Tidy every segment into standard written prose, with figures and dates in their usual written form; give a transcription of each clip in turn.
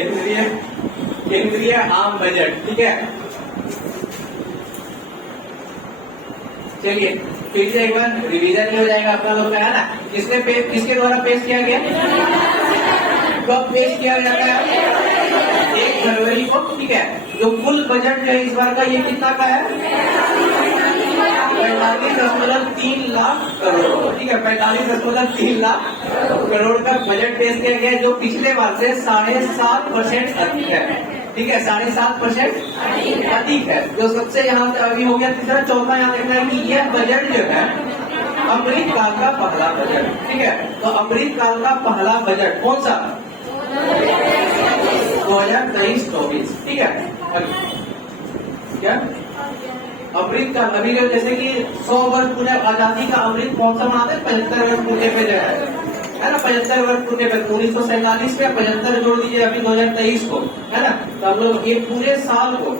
केंद्रीय केंद्रीय आम बजट, ठीक है। चलिए फिर से एक बार रिवीजन हो जाएगा अपना लोग का, है ना। किसके द्वारा पेश किया गया, कब पेश किया जाता है, 1 जनवरी को, ठीक है। जो कुल बजट जो है इस बार का ये कितना का है, 45.3 लाख करोड़, ठीक है। 45.3 लाख करोड़ का बजट पेश किया गया, जो पिछले बार से 7.5% अधिक है, ठीक है। 7.5% अधिक है, जो सबसे यहाँ से अभी हो गया तीसरा। चौथा यहाँ देखना है कि यह बजट जो है अमृत काल का पहला बजट, ठीक है। तो अमृत काल का पहला बजट कौन सा, 2023-24, ठीक है। क्या अमृत काल, अभी जो जैसे कि 100 वर्ष पूरे आजादी का अमृत महोत्सव मनाते हैं, 75 वर्ष पूरे पे जो है ना, 75 वर्ष पूरे पे 1947 पे 75 जोड़ दीजिए अभी 2023 को, है ना। तो हम लोग एक पूरे साल को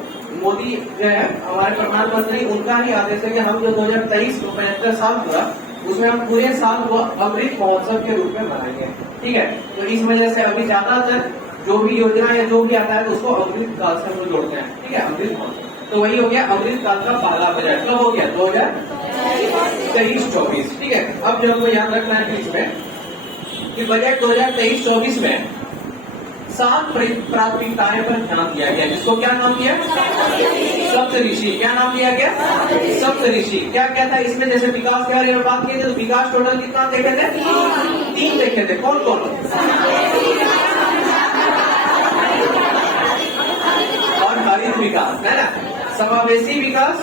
मोदी जो है हमारे प्रधानमंत्री, उनका ही आदेश है कि हम जो 2023 को 75 साल पूरा, उसमें हम पूरे साल को अमृत महोत्सव के रूप में मनाएंगे, ठीक है। तो इस वजह से अभी ज्यादातर जो भी योजना या जो भी आता है तो उसको अमृत काल से हम लोग जोड़ते हैं, ठीक है, अमृत महोत्सव। तो वही हो गया अमृत काल का पहला बजट, कब हो गया, 2023-24, ठीक है। अब जो हमको याद रखना है इसमें कि बजट 2023-24 में 7 प्राथमिकताएं पर ध्यान दिया गया, जिसको क्या नाम दिया, सप्तऋषि। क्या नाम दिया गया, सप्तऋषि। क्या क्या था इसमें, जैसे विकास के बारे में बात की थी तो विकास टोटल कितना देखे थे, 3 देखे थे। कौन कौन, और हरित विकास, है ना, समावेशी विकास,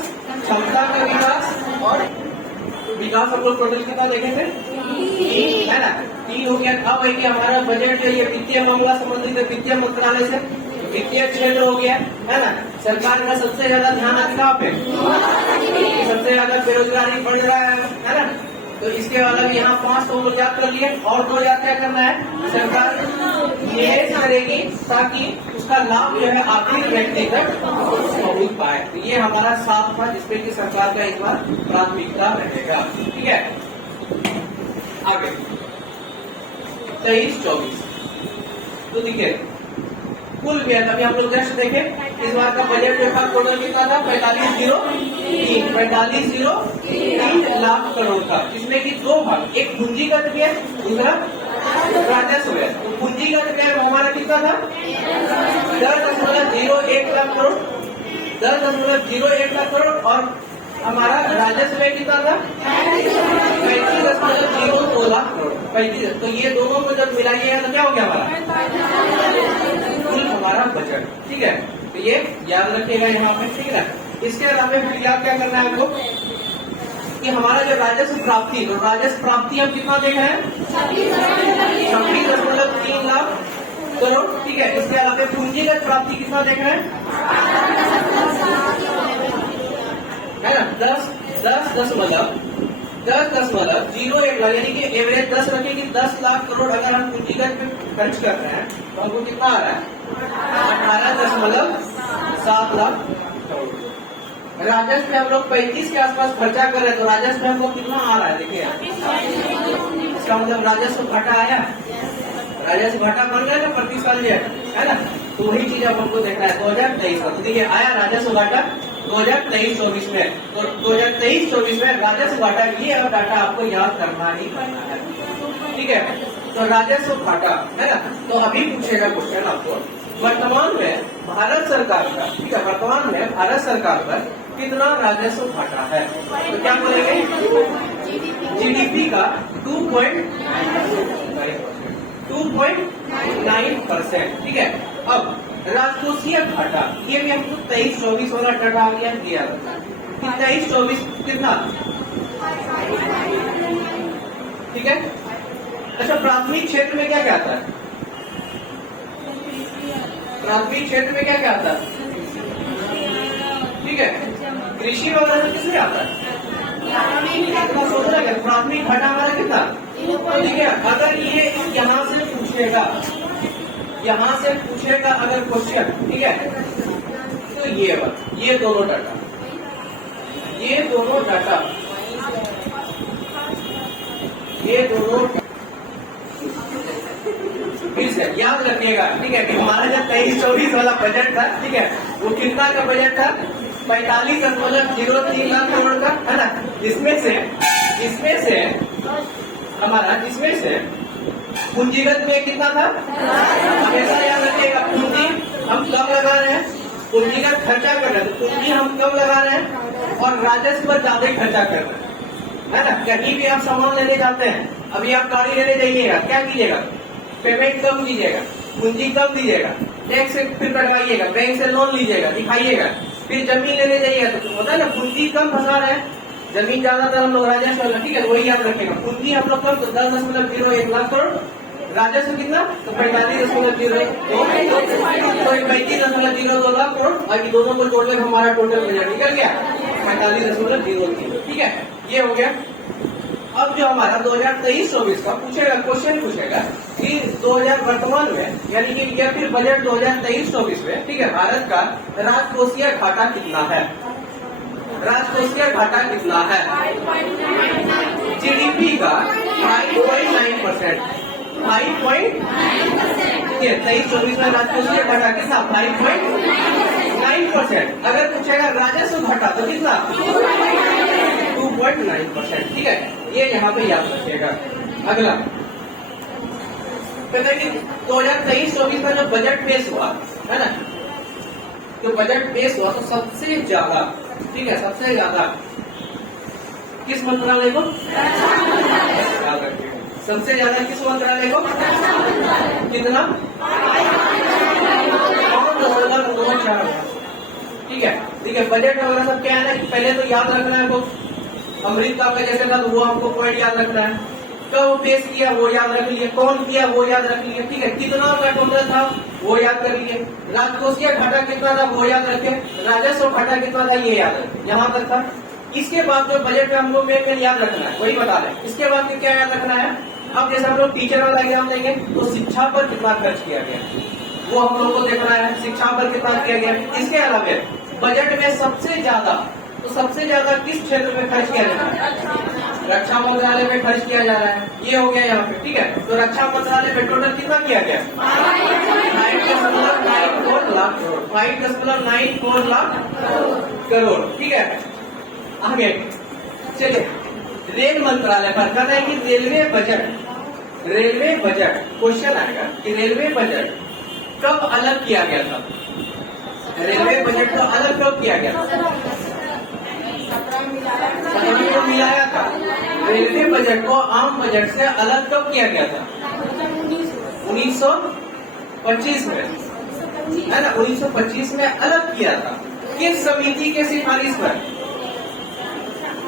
क्षमता का विकास और विकास हम लोग टोटल कितना देखे थे, 3, है ना, 3 हो गया। अब है कि हमारा बजट जो ये वित्तीय मामला संबंधित है, वित्तीय मंत्रालय से वित्तीय क्षेत्र हो गया, है ना। सरकार का सबसे ज्यादा ध्यान है कहाँ पे, सबसे ज्यादा बेरोजगारी बढ़ रहा है ना। तो इसके अलग यहाँ 5 तो लोग याद कर लिए, और 2 याद क्या करना है, सरकार ये करेगी ताकि उसका लाभ जो है आखिरी व्यक्ति तक पहुंच पाए। तो ये हमारा 7 था, जिसपे की सरकार का इस बार प्राथमिकता रहेगा, ठीक है। आगे 23-24 तो देखिए कुल व्यय, अभी हम लोग जस्ट देखे इस बार का बजट जो था टोटल कितना था, 45.03 लाख करोड़ का, जिसमें कि 2 भाग, एक पूंजीगत व्यय, दूसरा राजस्व व्यय। तो पूंजीगत व्यय हमारा कितना था, 10.01 लाख करोड़, 10.01 लाख करोड़, और हमारा राजस्व व्यय कितना था, 35.02 लाख करोड़, 35। तो ये दोनों को जब मिलाइएगा तो क्या हो गया हमारा कुल हमारा बजट, ठीक है। तो ये याद रखिएगा यहाँ पे, ठीक है। इसके अलावा फिर याद क्या करना है आपको कि हमारा जो राजस्व प्राप्ति, तो राजस्व प्राप्ति हम कितना देख रहे हैं, 26.3 लाख करोड़, ठीक है। इसके अलावा पूंजीगत प्राप्ति कितना देख रहे हैं, है ना, 10.01 लाख, यानी कि एवरेज 10 रखें कि 10 लाख करोड़ अगर हम पूंजीगत में खर्च कर रहे हैं तो हमको कितना आ रहा है, 18.7 लाख करोड़। राजस्व में हम लोग 35 के आसपास खर्चा कर रहे हैं, तो राजस्व में हमको कितना आ रहा है, देखिए इसका मतलब राजस्व घाटा आया, राजस्व घाटा बन गया ना प्रति साल, है ना। तो वही चीज अब हमको देखना है 2023 का। तो देखिए आया राजस्व घाटा 2023-24 में, तो 2023-24 में राजस्व घाटा, ये अब डाटा आपको याद करना ही करना है, ठीक है। तो राजस्व घाटा, है ना। तो अभी पूछेगा क्वेश्चन आपको, वर्तमान में भारत सरकार का, ठीक है, वर्तमान में भारत सरकार का कितना राजस्व घाटा है, तो क्या बोलेंगे, जीडीपी का 2.9%, ठीक है। अब राजकोषीय घाटा, ये भी हमको 23-24 वाला डाटा आ गया दिया, 23-24 कितना, ठीक है। अच्छा प्राथमिक क्षेत्र में क्या क्या आता है, प्राथमिक क्षेत्र में क्या क्या आता है, ठीक है। कृषि वगैरह में किसमें आता है, सोचना है प्राथमिक घाटा हमारा कितना, ठीक है। अगर ये यहाँ से पूछेगा, यहाँ से पूछेगा अगर क्वेश्चन, ठीक है, तो ये दोनों डाटा, ये दोनों डाटा, ये दोनों फिर से याद रखिएगा, ठीक है, कि हमारा जब 23-24 वाला बजट था, ठीक है, वो कितना का बजट था? 45.03 लाख करोड़ का, है ना। इसमें से पूंजीगत में कितना था? हमेशा याद रखिएगा, पूंजी हम कम लगा रहे हैं, पूंजीगत खर्चा कर रहे हैं, तो पूंजी हम कम लगा रहे हैं और राजस्व पर ज्यादा खर्चा कर रहे हैं, है ना। कहीं भी आप सामान लेने जाते हैं, अभी आप गाड़ी लेने जाइएगा, क्या कीजिएगा? पेमेंट कम कीजिएगा, पूंजी कम दीजिएगा, टैक्स से फिर कटवाइएगा, बैंक से लोन लीजिएगा, दिखाइएगा, फिर जमीन लेने जाइएगा, तो होता है ना, पूंजी कम फंसा रहे हैं, जमीन ज्यादातर हम लोग राजस्व, ठीक है, वही याद रखेगा, पूंजी हम लोग कम, तो 10.01 लाख करोड़, राजस्व कितना? तो 45.02, तो 35.02 लाख करोड़, बाकी दोनों को जोड़ में हमारा टोटल बजट निकल गया 45.03, ठीक है, ये हो गया। अब जो हमारा 2023-24 का क्वेश्चन पूछेगा कि 2000 वर्तमान में, यानी कि या फिर बजट 2023-24 में, ठीक है, भारत का राजकोषीय घाटा कितना है? राजकोषीय घाटा कितना है? जीडीपी का 5.9%, 23-24 में राजकोषीय घाटा कितना? 5.9%। अगर पूछेगा राजस्व घाटा तो कितना? 2.9%, ठीक है, ये यहाँ पे याद रखिएगा। अगला कहते हैं कि 2023-24 का जो बजट पेश हुआ, है ना, जो बजट पेश हुआ तो सबसे ज्यादा, ठीक है, सबसे ज्यादा किस मंत्रालय को? याद रखिएगा, सबसे ज्यादा किस मंत्रालय को? कितना? 9,904, ठीक है, ठीक है। बजट वगैरह सब क्या है ना, पहले तो याद रखना है हमको, अमृत का जैसे था तो वो हमको पॉइंट याद रखना है, कब पेश किया वो याद रख लिए, कौन किया वो याद रख लिए, ठीक है, कितना का टोटल था वो याद कर लिए, राजकोषीय घाटा कितना था वो याद रखे, राजस्व घाटा कितना था ये याद रखे, यहाँ तक था। इसके बाद जो बजट में हमको मेन याद रखना है वही बता रहे हैं। इसके बाद में क्या याद रखना है? अब जैसे हम लोग टीचर वाला एग्जाम देंगे तो शिक्षा पर कितना खर्च किया गया वो हम लोग को देखना है, शिक्षा पर कितना किया गया। इसके अलावा बजट में सबसे ज्यादा किस क्षेत्र में खर्च किया जा रहा है? रक्षा मंत्रालय में खर्च किया जा रहा है, ये हो गया यहाँ पे, ठीक है। तो रक्षा मंत्रालय में टोटल कितना किया गया? 5.94 लाख करोड़, 5.94 लाख करोड़, ठीक है। आगे चलिए, रेल मंत्रालय पर कहना है कि रेलवे बजट क्वेश्चन आएगा कि रेलवे बजट कब अलग किया गया था? रेलवे बजट को अलग कब किया गया? को मिलाया था। रेलवे बजट को आम बजट से अलग कब किया गया था? 1925 में, है ना, 1925 में अलग किया था। किस समिति के सिफारिश पर?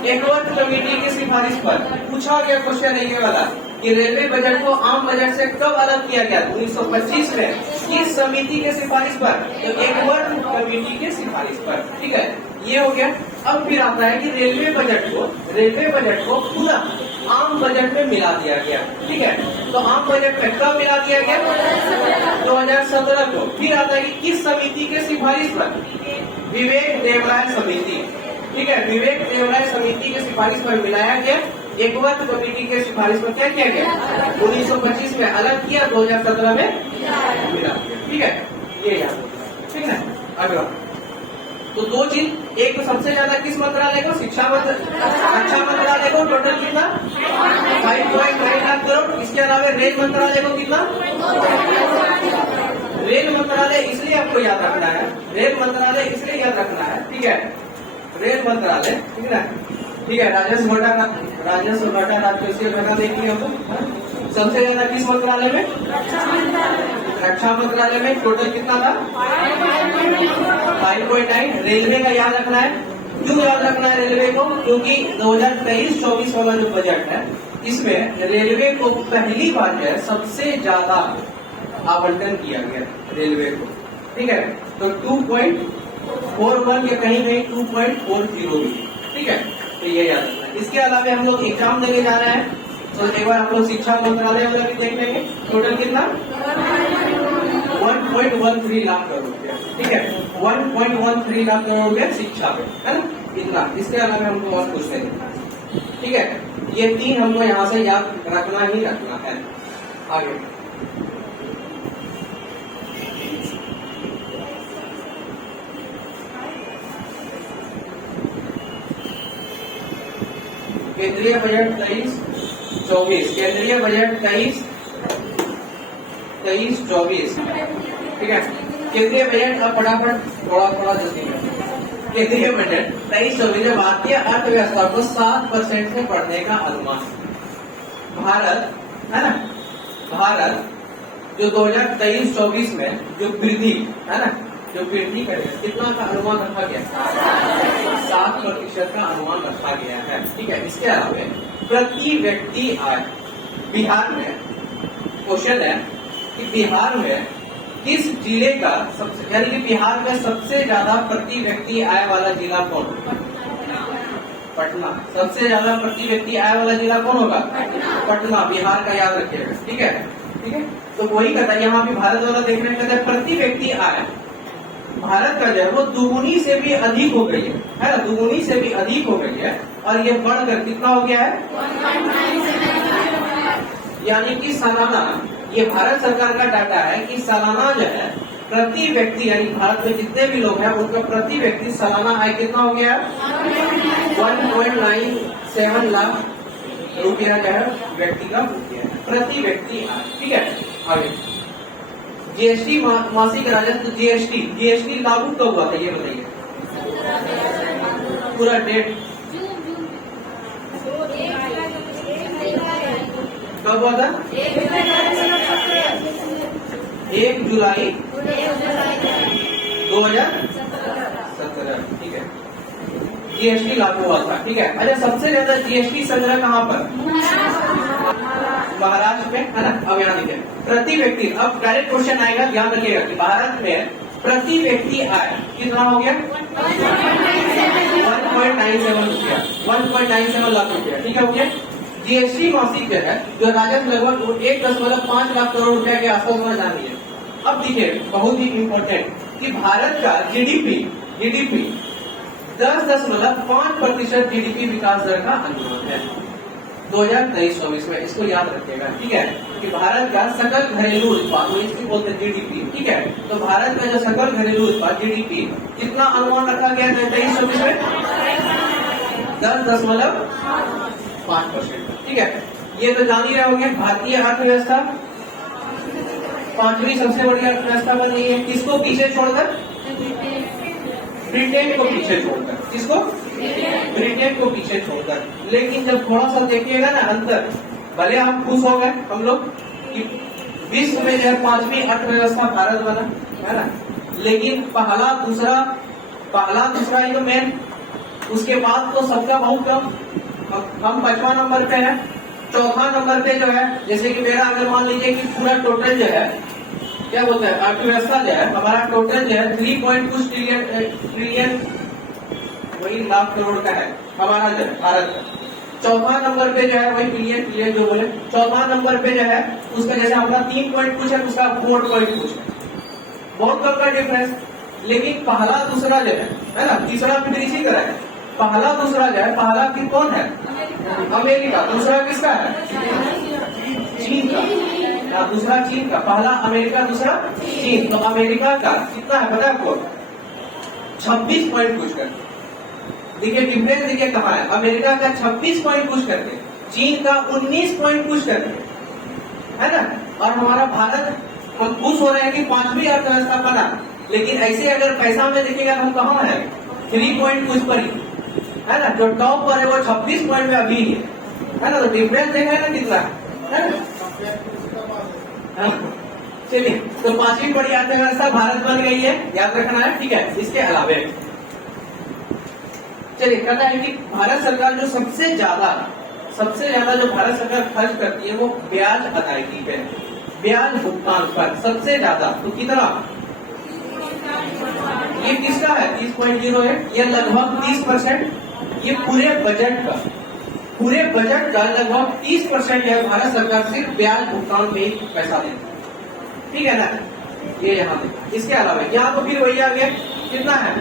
एकवर्ट कमेटी की सिफारिश पर पूछा गया क्वेश्चन है ये वाला कि रेलवे बजट को आम बजट से कब अलग किया गया? 1925 में। किस समिति के सिफारिश पर? तो एकवर्ट कमेटी के सिफारिश पर, ठीक है, ये हो गया। अब फिर आता है कि रेलवे बजट को पूरा आम बजट में मिला दिया गया, ठीक है। तो आम बजट में कब मिला दिया गया? 2017 को। फिर आता है कि किस समिति के सिफारिश पर? विवेक देवराय समिति, ठीक है, विवेक देवराय समिति के सिफारिश पर मिलाया गया। एकवर्ट कमेटी के सिफारिश पर क्या किया गया? 1925 में अलग किया, 2017 में मिला दिया, ठीक है, ये याद, ठीक है। अगला तो दो चीज, एक तो सबसे ज्यादा किस मंत्रालय को? रक्षा मंत्रालय को टोटल कितना? 5.9 लाख करोड़। इसके अलावा रेल मंत्रालय को कितना? रेल मंत्रालय इसलिए आपको याद रखना है, रेल मंत्रालय इसलिए याद रखना है, ठीक है, रेल मंत्रालय, ठीक है, ठीक है। राजस्व घाटा राजकोषीय घाटा देखिए हमको, सबसे ज्यादा किस मंत्रालय में? रक्षा मंत्रालय में। टोटल कितना था? 5.9। रेलवे का याद रखना है। क्यों याद रखना है रेलवे को? क्योंकि 2023-24 वाला जो बजट है इसमें रेलवे को पहली बार जो है सबसे ज्यादा आवंटन किया गया रेलवे को, ठीक है। तो 2.41 या कहीं 2.40, ठीक है, तो ये याद रखना है। इसके अलावा हम लोग एग्जाम देने जा रहे हैं तो एक बार आप लोग शिक्षा मंत्रालय वाला भी देख लेंगे। टोटल कितना? 1.13 लाख करोड़ रुपया, ठीक है, 1.13 लाख करोड़ रुपया शिक्षा में, है ना, इतना। इसके अलावा हमको और कुछ नहीं, ठीक है। ये तीन हमको यहाँ से याद रखना ही रखना है। आगे केंद्रीय बजट 23-24, केंद्रीय बजट 23-24, ठीक है। केंद्रीय बजट अब फटाफट थोड़ा जल्दी में, केंद्रीय बजट 23-24 भारतीय अर्थव्यवस्था को 7% से बढ़ने का अनुमान। भारत है ना, भारत जो 2023-24 में जो वृद्धि है ना, जो वृद्धि करेगा कितना का अनुमान रखा गया, 7% का अनुमान रखा गया है, ठीक है। इसके अलावा प्रति व्यक्ति आय, बिहार में क्वेश्चन है कि बिहार में किस जिले का सबसे, यानी कि बिहार में सबसे ज्यादा प्रति व्यक्ति आय वाला जिला कौन होगा, पटना। सबसे ज्यादा प्रति व्यक्ति आय वाला जिला कौन होगा, पटना, बिहार का याद रखिएगा, ठीक है, ठीक है। तो वही कहता है यहाँ भी भारत वाला देखने में कहता है प्रति व्यक्ति आय भारत का जो है वो दुगुनी से भी अधिक हो गई है ना, दुगुनी से भी अधिक हो गई है, और ये बढ़कर कितना हो गया है, यानी कि सालाना, ये भारत सरकार का डाटा है कि सालाना जो है प्रति व्यक्ति, यानी भारत में जितने भी लोग हैं उनका प्रति व्यक्ति सालाना आय कितना हो गया, 1.97 लाख रुपया जो है व्यक्ति का प्रति व्यक्ति आय, ठीक है। आगे जीएसटी मासिक राजस्व, जीएसटी लागू कब हुआ था ये बताइए, पूरा डेट कब हुआ था, 1 जुलाई 2017, ठीक है, जीएसटी लागू हुआ था, ठीक है। अच्छा, सबसे ज्यादा जीएसटी संग्रह कहाँ पर, महाराष्ट्र में, है ना। अब यहाँ देखिए प्रति व्यक्ति, अब डायरेक्ट क्वेश्चन आएगा, ध्यान रखिएगा कि भारत में प्रति व्यक्ति आय कितना हो गया, 1.97 लाख रुपया, ठीक है, हो गया। जीएसटी मासिक जो है जो राजस्व लगभग 1.5 लाख करोड़ रुपया के आसपास होना चाहिए। अब देखिए बहुत ही इम्पोर्टेंट कि भारत का जीडीपी 10.5% जीडीपी विकास दर का अनुमान है 2023-24 में, इसको याद रखिएगा, ठीक है, कि भारत का सकल घरेलू उत्पाद, इसको बोलते हैं जीडीपी, ठीक है। तो भारत में जो सकल घरेलू उत्पाद जीडीपी कितना अनुमान रखा गया 2023-24 में, 10.5%, ठीक है। ये तो जान ही रहे होंगे, भारतीय अर्थव्यवस्था 5वीं सबसे बड़ी अर्थव्यवस्था बन गई है, किसको पीछे छोड़कर, ब्रिटेन को पीछे छोड़कर, किसको, ब्रिटेन को पीछे छोड़कर। लेकिन जब थोड़ा सा देखिएगा ना अंतर, भले हम खुश हो गए हम लोग कि विश्व में जो है 5वीं अर्थव्यवस्था भारत बना, है ना, लेकिन पहला दूसरा ही तो मेन, उसके बाद तो सबका बहुत कम, हम 5वां नंबर पे है। चौथा नंबर पे जो है, जैसे कि मेरा अगर मान लीजिए कि पूरा टोटल जो है क्या बोलते हैं अर्थव्यवस्था जो है हमारा टोटल जो है 3.2 ट्रिलियन वही लाख करोड़ का है हमारा जो है भारत का। चौथा नंबर पे जो है वही बिलियन जो बोले, चौथा नंबर पे जो है उसका जैसे हमारा 3 पॉइंट कुछ है, उसका 4 पॉइंट कुछ है, बहुत कम का डिफरेंस। लेकिन पहला दूसरा जो है ना, तीसरा फिर इसी तरह है, पहला दूसरा जो है, पहला फिर कौन है, अमेरिका, दूसरा किसका है, चीन का, दूसरा चीन का, पहला अमेरिका दूसरा चीन। तो अमेरिका का कितना है पता है आपको, 26 पॉइंट कुछ करके, देखिए डिफरेंस देखिए कहाँ है, अमेरिका का 26 पॉइंट कुछ करके, चीन का 19 पॉइंट कुछ करके, है ना। और हमारा भारत, हम खुश हो रहे हैं कि 5वीं अर्थव्यवस्था बना, लेकिन ऐसे अगर पैसा में देखिएगा हम कहाँ है, 3 पॉइंट कुछ पर ही है ना, जो टॉप पर है वो 26 पॉइंट में अभी है ना। तो डिफरेंस देखा है ना कितना है ना। चलिए, तो 5वीं बड़ी अर्थव्यवस्था भारत बन गई है, याद रखना है, ठीक है। इसके अलावा चलिए कहता है कि भारत सरकार जो सबसे ज्यादा जो भारत सरकार खर्च करती है वो ब्याज अदायगी पे, ब्याज भुगतान पर सबसे ज्यादा, तो कितना, ये किसका है 30.08, ये लगभग 30%, ये पूरे बजट का लगभग 30% है भारत सरकार सिर्फ ब्याज भुगतान पे पैसा देती है, ठीक है ना। ये यहाँ देखा, इसके अलावा यहाँ तो फिर वही आ गया, कितना है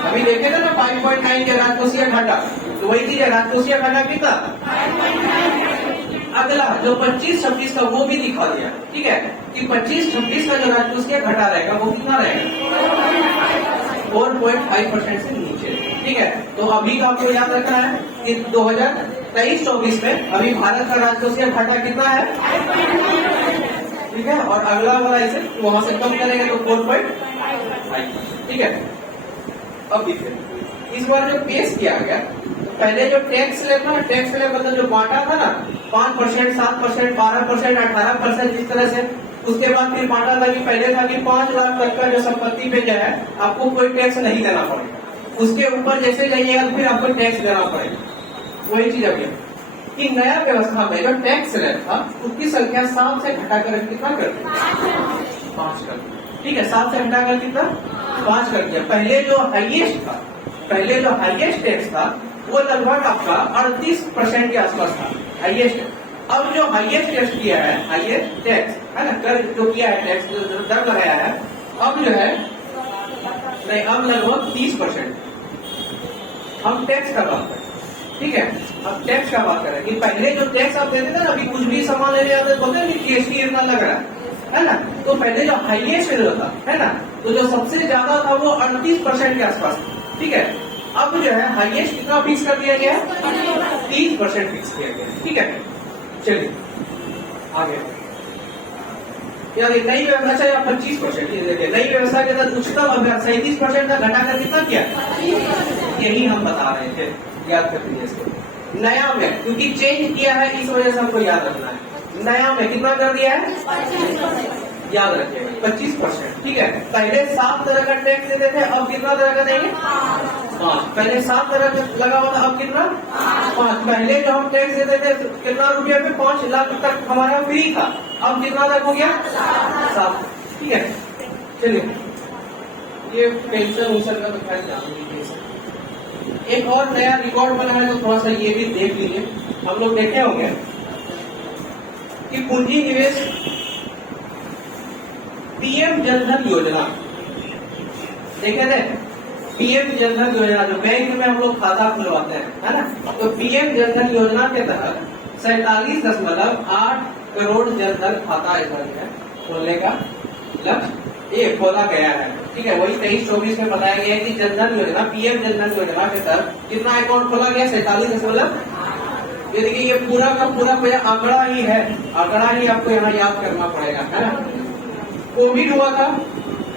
अभी देखे ना 5.9 के राजकोषीय घाटा, तो वही चीज है, राजकोषीय घाटा कितना, अगला जो 25-26 का वो भी दिखा दिया, ठीक है, कि 25-26 का जो राजकोषीय घाटा रहेगा वो कितना रहेगा, 4.5% से नीचे। ठीक है, तो अभी का आपको याद रखना है कि 2023-24 में अभी भारत का राजकोषीय घाटा कितना है, ठीक है, और अगला वाला इसे वहां से कम करेंगे तो 4.5, ठीक है। अब देखिए इस बार जो पेश किया गया, पहले जो टैक्स स्लैब था, टैक्स स्लैब मतलब जो बांटा था ना 5%, 7%, 12%, 18% इस तरह से, उसके बाद फिर बांटा था कि पहले था कि 5 लाख तक का जो संपत्ति पे जो है आपको कोई टैक्स नहीं देना पड़ेगा, उसके ऊपर जैसे जाइएगा फिर आपको टैक्स देना पड़ेगा। वही चीज अभी कि नया व्यवस्था में जो टैक्स स्लैब था उसकी संख्या 7 से घटाकर कितना कर दिया, 5 कर दिया, ठीक है, 7 से घटाकर कितना 5 कर दिया। पहले जो हाईएस्ट था, पहले जो हाईएस्ट टैक्स था वो लगभग आपका 38% के आसपास था हाईएस्ट। अब जो हाईएस्ट टैक्स किया है, हाईएस्ट टैक्स है ना, कर जो किया है टैक्स जो दर लगाया है, अब जो है नहीं, अब लगभग 30% हम टैक्स का बात करें, ठीक है। अब टैक्स का बात करें कि पहले जो टैक्स आप देते थे ना, अभी कुछ भी सामान लेने आते बोलते हैं जीएसटी इतना लग रहा है ना, तो पहले जो हाईएस्ट जो था है ना, तो जो सबसे ज्यादा था वो 38% के आसपास था, ठीक है। अब जो है हाईएस्ट कितना फिक्स कर दिया गया है, 30% फिक्स किया गया, ठीक है। चलिए आगे यार नई व्यवस्था या 25%, ये देखिए नई व्यवस्था के तहत उच्चतम अभ्यास 37% का घटाकर कितना किया, यही हम बता रहे थे, याद कर लीजिए इसको। नया में क्योंकि चेंज किया है इस वजह से हमको याद रखना है, नया में कितना कर दिया है, याद रखिएगा 25%, ठीक है। पहले 7 तरह का टैक्स देते थे, अब कितना तरह का देंगे, 5। पहले 7 तरह का लगा हुआ था, अब कितना 5। पहले जो हम टैक्स देते थे कितना रुपया पे, 5 लाख तक हमारा फ्री था, अब कितना तक हो गया 7, ठीक है। चलिए ये पेंशन उनसन का तो खैर जान लीजिए। एक और नया रिकॉर्ड बना है तो थोड़ा सा ये भी देख लीजिए। हम लोग देखे होंगे कि पूंजी निवेश पीएम जनधन योजना देखे थे, पीएम जनधन योजना जो बैंक में हम लोग खाता खुलवाते हैं है ना, तो पीएम जनधन योजना के तहत 47.8 करोड़ जनधन खाता खोलने का लक्ष्य ये खोला गया है, ठीक है। वही 23-24 में बताया गया है कि जनधन योजना, पीएम जनधन योजना के तहत कितना अकाउंट खोला गया, 47, ये देखिए ये पूरा का पूरा आंकड़ा ही है, आंकड़ा ही आपको यहाँ याद करना पड़ेगा, है ना। कोविड हुआ था,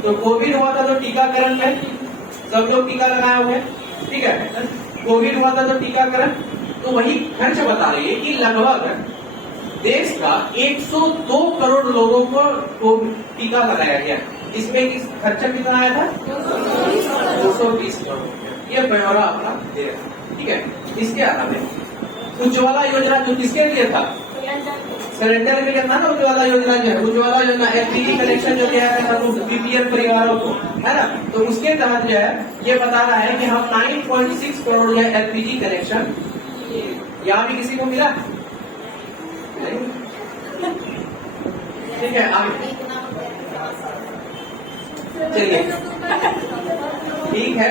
तो कोविड हुआ था तो टीकाकरण में सब लोग टीका लगाए हुए, ठीक है। कोविड हुआ था तो टीकाकरण, तो वही खर्च बता रही है कि लगभग देश का 102 करोड़ लोगों को टीका लगाया गया। इसमें खर्चा कितना आया था, 220 करोड़। ये ब्यौरा अपना दे रहा है, ठीक है। इसके अलावा उज्ज्वला योजना जो किसके लिए था, सिलेंडर के लिए था ना, उज्ज्वला योजना जो है, उज्ज्वला योजना एलपीजी कनेक्शन जो दिया गया था बीपीएल परिवारों को, है ना, तो उसके तहत जो है ये बता रहा है कि हम 9.6 करोड़ जो है एलपीजी कनेक्शन, यहाँ भी किसी को मिला नहीं, ठीक है। आगे चलिए, ठीक है,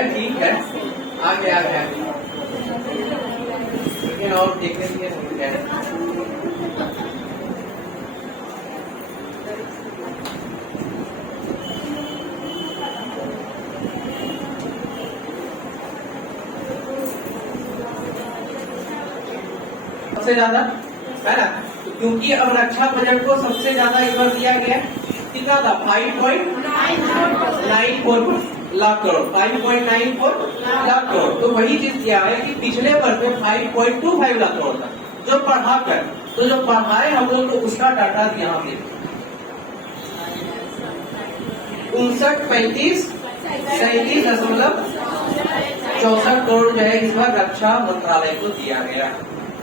आगे लेकिन और देखेंगे सबसे ज्यादा है ना, क्योंकि अब रक्षा बजट को सबसे ज्यादा इस बार दिया गया कितना था, 5.94 लाख करोड़, 5.94 लाख करोड़। तो वही चीज किया है कि पिछले वर्ष में 5.25 लाख करोड़ था जो बढ़ाकर, तो जो बढ़ाए हम लोग तो उसका डाटा यहाँ पे 59,35,37.64 करोड़ जो है इस बार रक्षा मंत्रालय को दिया गया,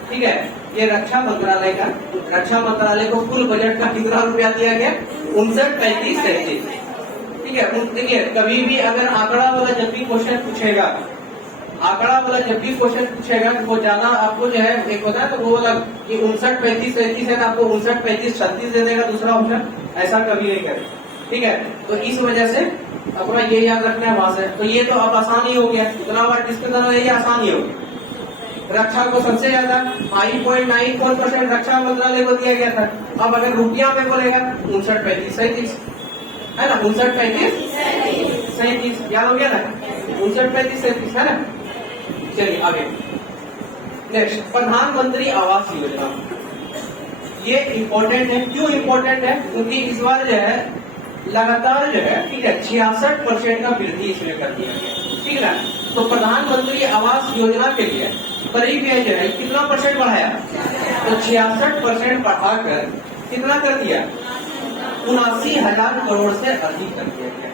ठीक है। ये रक्षा मंत्रालय को कुल बजट का कितना रुपया दिया गया, 59,35,37, ठीक है। देखिए कभी भी अगर आंकड़ा वाला जब भी क्वेश्चन पूछेगा, तो वो ज्यादा आपको जो है एक होता है तो वो वाला कि 59,35,37 है तो आपको 59,35,36 दे देगा दूसरा ऑप्शन, ऐसा कभी नहीं करे, ठीक है। तो इस वजह से अपना ये याद रखना है वहां से। तो ये तो अब आसान ही हो गया, इतना बार डिस्कशन हो, ये आसान ही हो गया। रक्षा को सबसे ज्यादा 5.94% रक्षा मंत्रालय को दिया गया था। अब अगर रुपया में बोलेगा 59,35,37 है ना, 59,35,37 याद हो गया ना, 59,35,37 है ना। चलिए आगे नेक्स्ट, प्रधानमंत्री आवास योजना। ये इम्पोर्टेंट है। क्यों इम्पोर्टेंट है? क्योंकि इस बार जो है लगातार जो है, ठीक है, 66% का वृद्धि इसमें कर दिया गया, ठीक है। तो प्रधानमंत्री आवास योजना के लिए करीब ये जो है कितना परसेंट बढ़ाया? तो 66% बढ़ाकर कितना कर दिया? 79,000 करोड़ से अधिक कर दिया गया।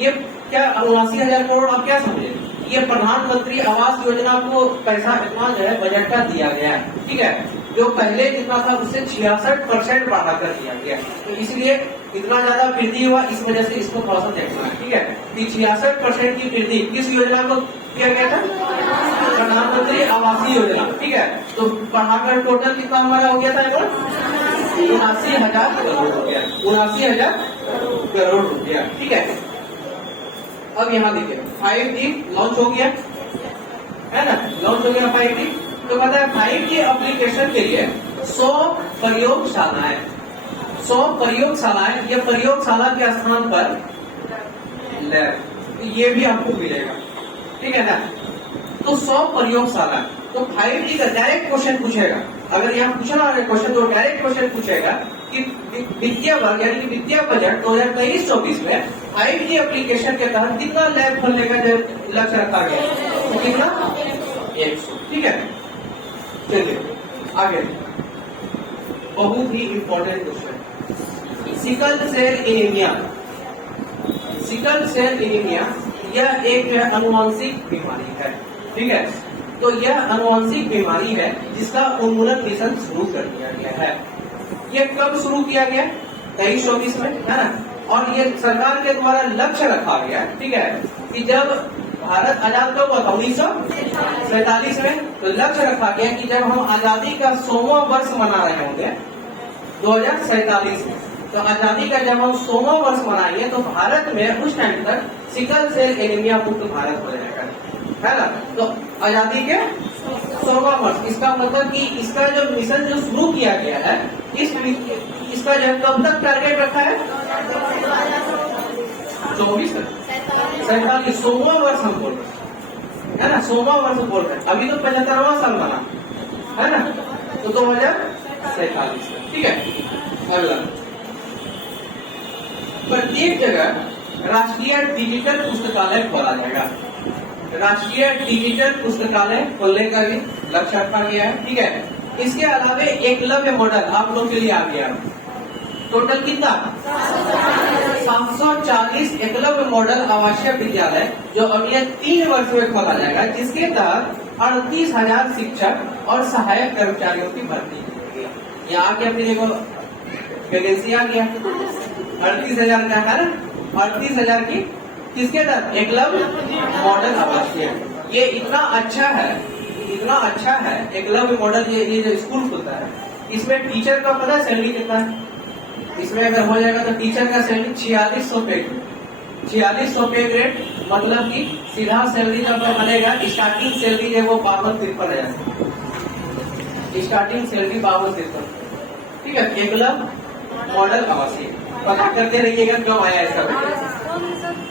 ये क्या 79,000 करोड़ आप क्या समझे? ये प्रधानमंत्री आवास योजना को पैसा इतना जो है बजट का दिया गया है, ठीक है। जो पहले जितना था उससे 66% बढ़ाकर दिया गया। तो इसलिए इतना ज्यादा वृद्धि हुआ, इस वजह से इसको थोड़ा सा देखना है, ठीक है। कि 66% की वृद्धि किस योजना को किया गया था? प्रधानमंत्री आवास योजना, ठीक है। तो बढ़ाकर टोटल कितना हमारा हो गया था? 79,000 करोड़ हो गया, 79,000 करोड़ हो गया, ठीक है। अब यहाँ देखिए 5G लॉन्च हो गया है ना, लॉन्च हो गया 5G। तो पता है 5G एप्लीकेशन के लिए 100 प्रयोगशालाएं, 100 प्रयोगशालाएं, ये प्रयोगशाला के स्थान पर लैब, ये भी आपको मिलेगा, ठीक है ना। तो 100 प्रयोगशाला। तो 5G का डायरेक्ट क्वेश्चन पूछेगा, अगर यहाँ पूछना है क्वेश्चन तो डायरेक्ट क्वेश्चन पूछेगा कि वित्तीय वर्ष यानी कि वित्तीय बजट 2023-24 में 5G एप्लीकेशन के तहत कितना लैब खोलने का लक्ष्य रखा गया? तो कितना? 100, ठीक है। चलिए आगे, बहुत ही important question, sickle cell anaemia. Sickle cell anaemia यह एक अनुवांशिक बीमारी है, ठीक है। तो यह अनुवांशिक बीमारी है जिसका उन्मूलन मिशन शुरू कर दिया गया है। ये कब शुरू किया गया? 23-24 में, है ना। और ये सरकार के द्वारा लक्ष्य रखा गया, ठीक है, कि जब भारत आजाद कब हुआ था? 1947 में। तो लक्ष्य रखा गया कि जब हम आजादी का 100वां वर्ष मना रहे होंगे 2047 में, तो आजादी का जब हम 100वां वर्ष मनाएंगे तो भारत में उस टाइम तक सिकल सेल एनीमिया मुक्त भारत हो जाएगा, है ना। तो आजादी के 100वां वर्ष, इसका मतलब कि इसका जो मिशन जो शुरू किया गया है, इसका जो कब तक टारगेट रखा है? 24 तक, 47, 100वां वर्ष हम बोल रहे हैं ना, 100वां वर्ष बोल रहे हैं। अभी तो 75वां साल बना है ना, तो 2047 तक, ठीक है। अगला, प्रत्येक जगह राष्ट्रीय डिजिटल पुस्तकालय खोला जाएगा। राष्ट्रीय डिजिटल पुस्तकालय खोलने का भी लक्ष्य रखा गया है, ठीक है। इसके अलावा एकलव्य मॉडल आप लोग के लिए आ गया। टोटल कितना? 740 एकलव्य मॉडल आवासीय विद्यालय जो अगले 3 वर्ष में खोला जाएगा, जिसके तहत 38,000 शिक्षक और सहायक कर्मचारियों की भर्ती की गई। यहाँ आके अपनी देखो वैकेंसी आ गया 38,000 का है ना, 38,000 की किसके तहत? एकलव्य मॉडल आवासीय। ये इतना अच्छा है, इतना अच्छा है एकलव्य मॉडल, ये जो स्कूल खुलता है, इसमें टीचर का पता है सैलरी कितना है? इसमें अगर हो जाएगा तो टीचर का सैलरी 4600 पे, 4600 पे ग्रेड, मतलब कि सीधा सैलरी जब बनेगा स्टार्टिंग सैलरी है वो 52-53,000, स्टार्टिंग सैलरी 52-53, ठीक है। एकलव्य मॉडल आवासीय, पता करते रहिएगा कब आया इसका,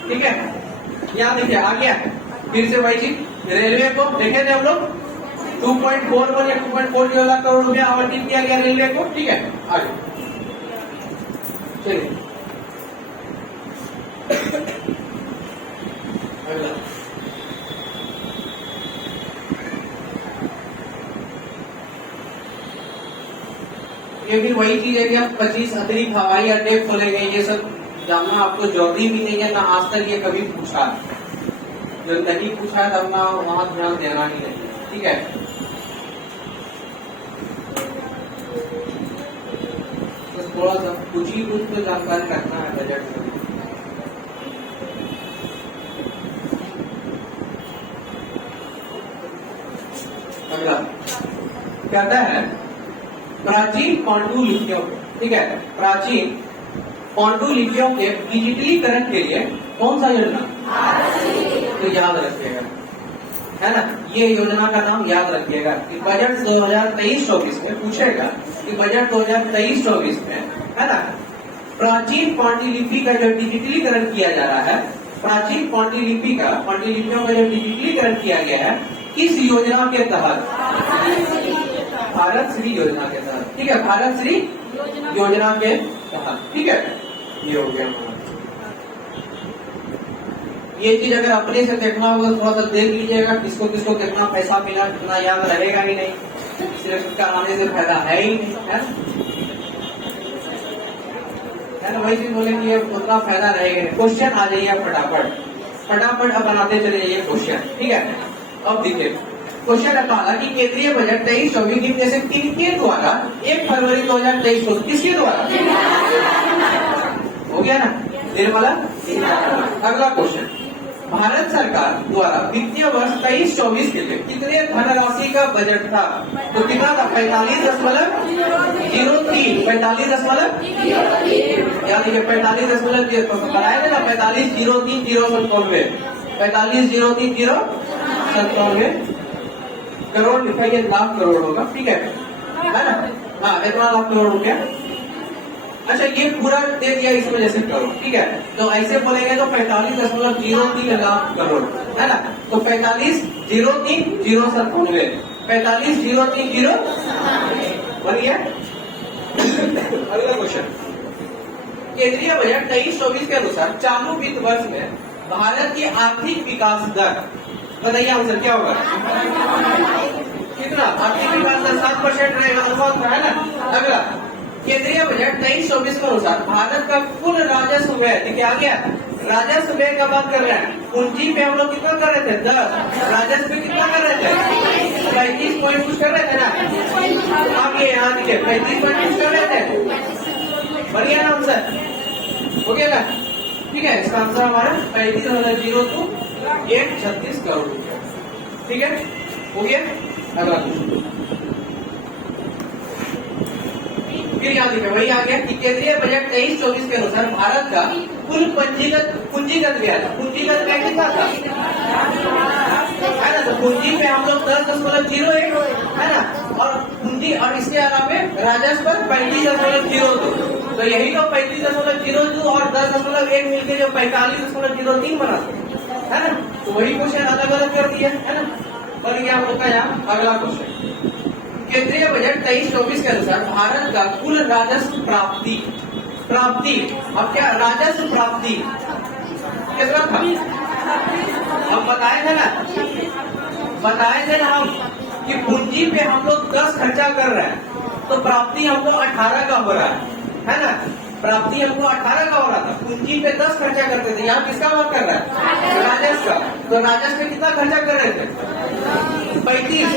ठीक है। यहाँ देखिए आ गया फिर से भाई जी, रेलवे को देखे थे हम लोग 2.41 या 2.40 लाख करोड़ रुपया आवंटित किया गया रेलवे को, ठीक है। आगे चलिए अगला, ये भी वही चीज है कि अब 25 अतिरिक्त हवाई अड्डे खोलेंगे, ये सब जानना आपको जरूरी भी नहीं है ना, आज तक ये कभी पूछा, जो नहीं पूछा है तब ना वहां ध्यान देना ही नहीं, ठीक है। तो थोड़ा सा कुछ ही कुछ तो जानकारी रखना है बजट में। अगला कहता है प्राचीन पांडुलिपियों, ठीक है, प्राचीन पांडुलिपियों के डिजिटलीकरण के लिए कौन सा योजना? तो याद रखिएगा, है ना, ये योजना का नाम याद रखिएगा कि बजट 2023-24 में पूछेगा कि बजट 2023-24 में, है ना, प्राचीन पांडुलिपि का जो डिजिटलीकरण किया जा रहा है, प्राचीन पांडुलिपियों का जो डिजिटलीकरण किया गया है, किस योजना के तहत? भारत श्री योजना के तहत। ठीक है, भारत श्री योजना के तहत। ठीक है, ये हो गया। ये चीज अगर अपने से देखना होगा थोड़ा सा देख लीजिएगा, किसको किसको कितना पैसा मिला, कितना याद रहेगा ही नहीं, सिर्फ कराने से फायदा है ही नहीं, है ना? वही चीज बोले कि ये उतना फायदा रहेगा नहीं। क्वेश्चन आ जाइए फटाफट फटाफट, अब बनाते चले जाइए क्वेश्चन। ठीक है, अब देखिए क्वेश्चन है पहला कि केंद्रीय बजट 23-24 में से किसके द्वारा 1 फरवरी 2023 को, किसके द्वारा? हो गया ना, निर्मला। अगला क्वेश्चन, भारत सरकार द्वारा वित्तीय वर्ष 23-24 के लिए कितने धनराशि का बजट था? तो कितना था? 45.03। 45.03 याद रखिए, 45.03 बनाए थे ना, 45.03,097। 45.03,097 करोड़ रुपए, ये लाख करोड़ होगा। ठीक है ना? हाँ, इतना लाख करोड़ हो गया। अच्छा, ये पूरा दे दिया इस वजह से करोड़। ठीक है, तो ऐसे बोलेंगे तो 45.03 लाख करोड़, है ना? तो 45.03,097 45.03,000 बन गया। अगला क्वेश्चन, केंद्रीय बजट 23-24 के अनुसार चालू वित्त वर्ष में भारत की आर्थिक विकास दर बताइए, आंसर क्या होगा? कितना? आर्थिक विकास दर 7% रहेगा, अनुमान है ना? अगला, केंद्रीय बजट 23-24 के अनुसार भारत का कुल राजस्व व्यय, देखिए आ गया, राजस्व व्यय का बात कर रहे हैं। पूंजी पे हम लोग कितना कर रहे थे? 10। राजस्व पे कितना कर रहे थे? 35 पॉइंट कुछ कर रहे थे ना? आगे यहाँ देखिए 35 पॉइंट कुछ कर रहे थे। बढ़िया ना आंसर, हो गया ना? ठीक है, इसका आंसर हमारा 35,002,136 करोड़ रुपया। ठीक है, हो गया। अगला फिर याद रखिए, वही आ गया कि केंद्रीय बजट 23-24 के अनुसार भारत का कुल पूंजीगत व्यय कितना था? है ना? तो पूंजी पे हम लोग 10.01 है ना, और पूंजी और इसके अलावा राजस्व पर 35.02, तो यही तो 35.02 और 10.1 मिलकर जो 45.03 बना, है ना? तो वही क्वेश्चन अलग अलग कर दिया, है ना? बन गया हम लोग का यहाँ। अगला क्वेश्चन, केंद्रीय बजट 23-24 के अनुसार भारत का कुल राजस्व प्राप्ति अब क्या राजस्व प्राप्ति कितना था? हम बताए थे ना हम कि पूंजी पे हम लोग 10 खर्चा कर रहे हैं, तो प्राप्ति हमको 18 का हो रहा है ना? प्राप्ति हमको 18 का हो रहा था, पूंजी पे 10 खर्चा करते थे। यहाँ किसका बात कर रहा है? राजस्व का। तो राजस्व पे कितना खर्चा कर रहे थे? 35।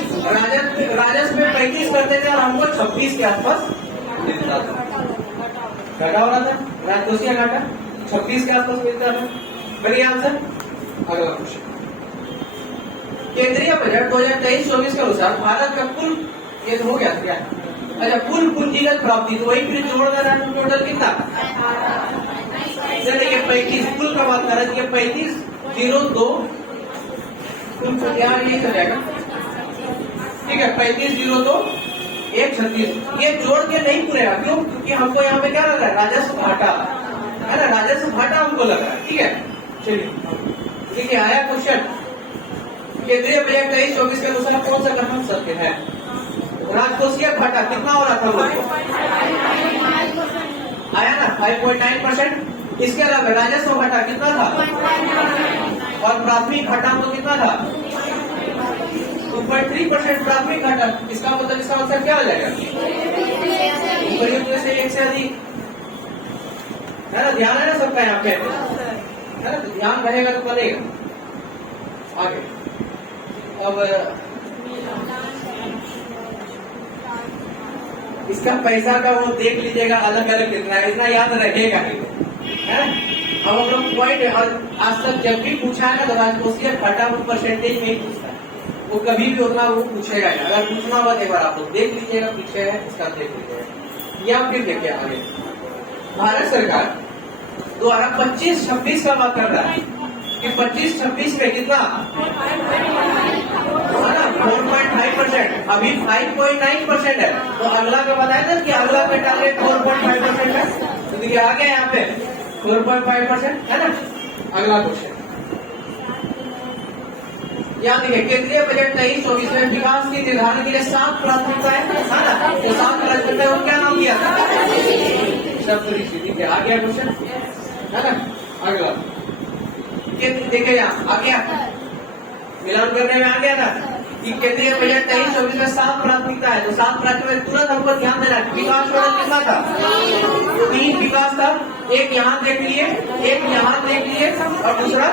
राजस्व में 35 करते थे और हमको 26 के आसपास मिलता था। घाटा हो रहा था, राजकोषीय घाटा 26 के आसपास मिलता था। बढ़िया आंसर। अगला क्वेश्चन, केंद्रीय बजट 2023-24 के अनुसार भारत का कुल, ये तो हो गया क्या? अच्छा, कुल पूंजीगत प्राप्ति, तो वही फिर जोड़ देना, टोटल कितना? देखिए 35 कुल का बात कर रहे थे, 35.02 कुल यहाँ ये चलेगा। ठीक है, 35.02,136 ये जोड़ के नहीं पूरेगा, क्यों? क्योंकि हमको यहाँ पे क्या लग रहा है? राजस्व घाटा, है ना? राजस्व घाटा हमको लग रहा है। ठीक है, चलिए देखिए आया क्वेश्चन, केंद्रीय बजट 23-24 के अनुसार कौन सा कथन सत्य है? राजकोषीय घाटा कितना हो रहा था? आया ना, 5.9%। इसके अलावा राजस्व घाटा कितना था? और प्राथमिक घाटा तो कितना था? 2.3% प्राथमिक घाटा। इसका मतलब इसका आंसर क्या हो जाएगा? से एक से अधिक, है ना? ध्यान है ना सबका यहाँ पे, है ना? ध्यान रहेगा तो बनेगा। आगे अब इसका पैसा का वो देख लीजिएगा, अलग अलग कितना है, इतना याद रहेगा नहीं, है? अब हम लोग पॉइंट, और आज तक जब भी पूछा है ना तो राजकोषीय घाटा परसेंटेज में ही पूछता है, वो कभी भी उतना वो पूछेगा नहीं। अगर पूछना हुआ एक बार आप लोग देख लीजिएगा, पीछे है इसका देख लीजिएगा। या फिर देखिए आगे, भारत सरकार द्वारा 25-26 का बात कर रहा है कि 25-26 में कितना? 4.5%, अभी 5.9% है। तो अगला का बताया ना कि अगला का टारगेट 4.5% है, तो देखिए आ गया यहाँ पे 4.5%, है ना? अगला क्वेश्चन, यहाँ देखिए केंद्रीय बजट 23-24 में विकास के निर्धारण के लिए 7 प्राथमिकताएं है ना, तो 7 प्राथमिकताएं को क्या नाम दिया था? शब्द ठीक है। आ गया क्वेश्चन है ना। अगला देखिए यहाँ आ गया, मिलान करने में आ गया ना कि केंद्रीय बजट 23-24 में 7 प्राथमिकता है, तो 7 प्राथमिकता में तुरंत हमको ध्यान देना है विकास मॉडल कितना था? 3 विकास था, एक यहाँ देख लिए, एक यहाँ देख लिए और दूसरा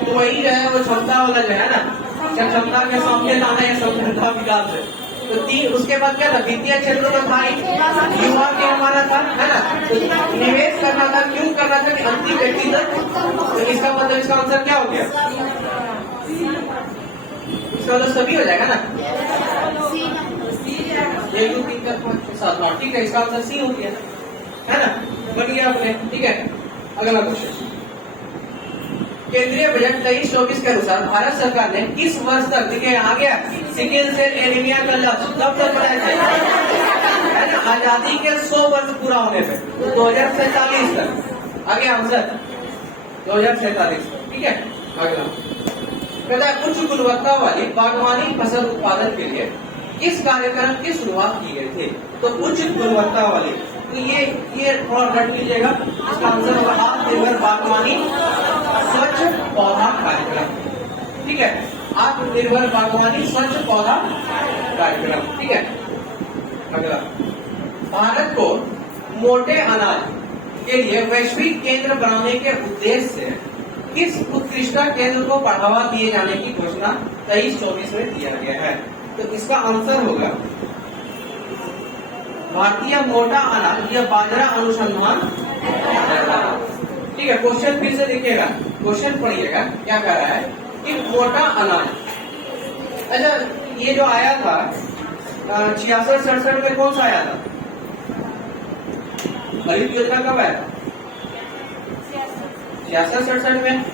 तो वही जो है वो क्षमता वाला जो है ना, क्षमता के सामने लाना है क्षमता विकास है। तो 3 उसके बाद क्या था? वित्तीय क्षेत्र में था युवा के हमारा था है ना, तो निवेश करना था, क्यों करना था कि अंतिम व्यक्ति तक, तो इसका मतलब इसका आंसर क्या हो गया? इसका मतलब सभी हो जाएगा ना, 1 2 3 4 5 6 7 8 ठीक है, इसका आंसर सी हो गया है ना, बन गया अपने। ठीक है, अगला क्वेश्चन केंद्रीय बजट 23-24 के अनुसार भारत सरकार ने किस वर्ष तक, देखिए आ गया सिकल सेल एनीमिया का लक्ष्य कब तक बनाया जाए है ना, आजादी के 100 वर्ष पूरा होने पे, तो 2047 तक। आ गया आंसर 2047। ठीक है, अगला कहता है उच्च गुणवत्ता वाली बागवानी फसल उत्पादन के लिए किस कार्यक्रम की शुरुआत की गई थी? तो उच्च गुणवत्ता वाली, तो ये थोड़ा रट लीजिएगा, इसका आंसर होगा आत्मनिर्भर बागवानी स्वच्छ पौधा कार्यक्रम। ठीक है, आत्मनिर्भर बागवानी स्वच्छ पौधा कार्यक्रम। ठीक है, अगला भारत को मोटे अनाज के लिए वैश्विक केंद्र बनाने के उद्देश्य से किस उत्कृष्टता केंद्र को बढ़ावा दिए जाने की घोषणा 23-24 में किया गया है? तो इसका आंसर होगा भारतीय मोटा अनाज या बाजरा अनुसंधान। ठीक है, क्वेश्चन फिर से देखिएगा, क्वेश्चन पढ़िएगा क्या कह रहा है कि मोटा अनाज, अच्छा ये जो आया था 66-67 में कौन सा आया था? हरित योजना कब आया? 66-67 में